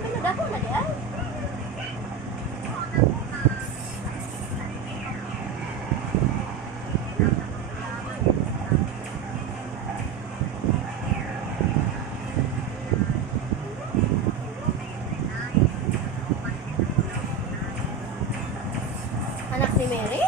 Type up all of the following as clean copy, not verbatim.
pinudako na di ay. Anak ni Mary?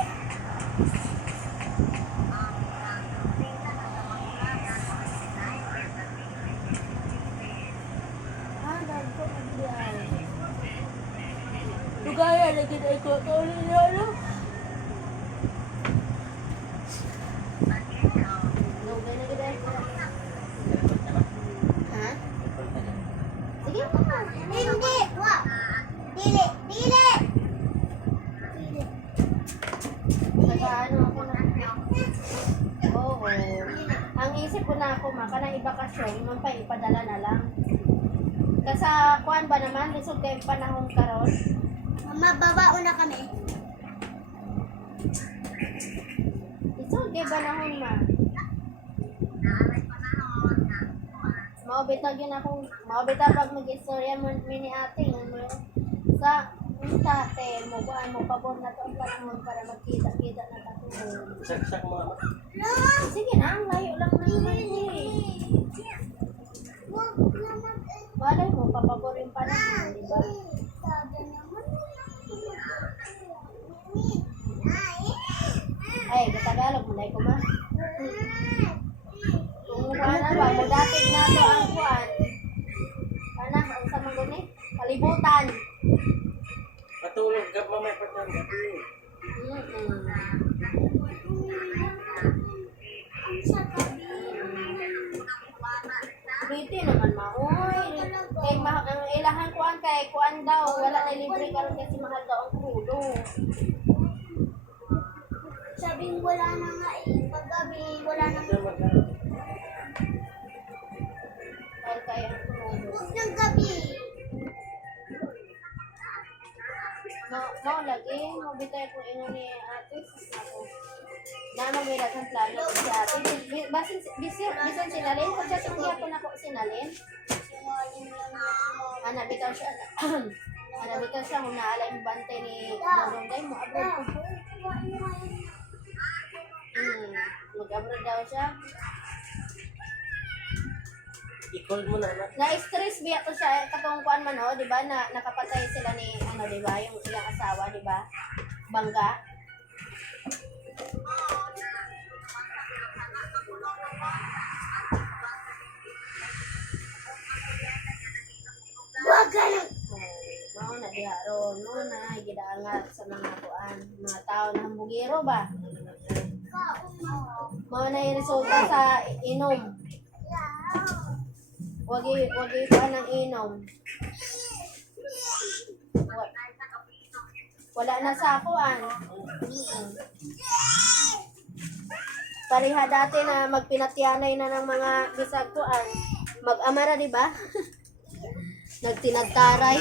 Gaya lagi na ikaw ito niya, ano? Lugay na ganda ito. Ha? Sige pa. Hindi! Wow! Dili! Dili! Nag-ano ako na. Oo. Ang isip ko na ako, kanang ibakasyon, man pa ipadala na lang. Kasi kuan ba naman, lisod kayo panahon karon. Mababao na kami. Lisod kayo panahon ma. Maubitag yun akong, maubitag pag mag-istorya mo ni ate. Sa tate mo, kuan mo, pabor na to ang panahon para magkita-kita na tayo. Sak-sak mo. Sige na, ang layo lang naman eh. Balay mo, papabor yung panahon, di ba? Ay, katagalog mo na ko ma. Kung kuan ba, magdatig na to ang kuan. Anak, ang sa maguni, kalibutan. Patulog ka mamay pagkan gabi. Pretty naman maoy. Kay ang ilahan kuan kay kuan daw, wala na libre karon kasi mahal daw ang krudo. Sabing wala na nga eh. Paggabi, wala na nga. Mahal kay ang krudo. Huwag ng gabi. Mao lagi, mo bitay ko ingon ni ate ako. Na magbilat ang plano ko si ate. Bisan sinalin ko siya sungya ko na ko sinalin. Anak bitaw siya. Anak bitaw siya kung naalay mo bante ni Dondonday mo abroad ko. Mag-abroad daw siya. I-call mo na. Na-stress biya to siya katong kuan man ho, di ba? Na nakapatay sila ni ano, di ba? Yung ilang asawa, di ba? Bangga. Huwag ka na. Mao na diha ron, no na gidaangat sa mga kuan, mga tao na hambugiro ba? Mao na yung resulta sa inom. Wagi pa ng inom. Wala na sa kuan. Pareha dati na magpinatyanay na ng mga bisag kuan. Mag-amara, di ba? Nagtinagtaray.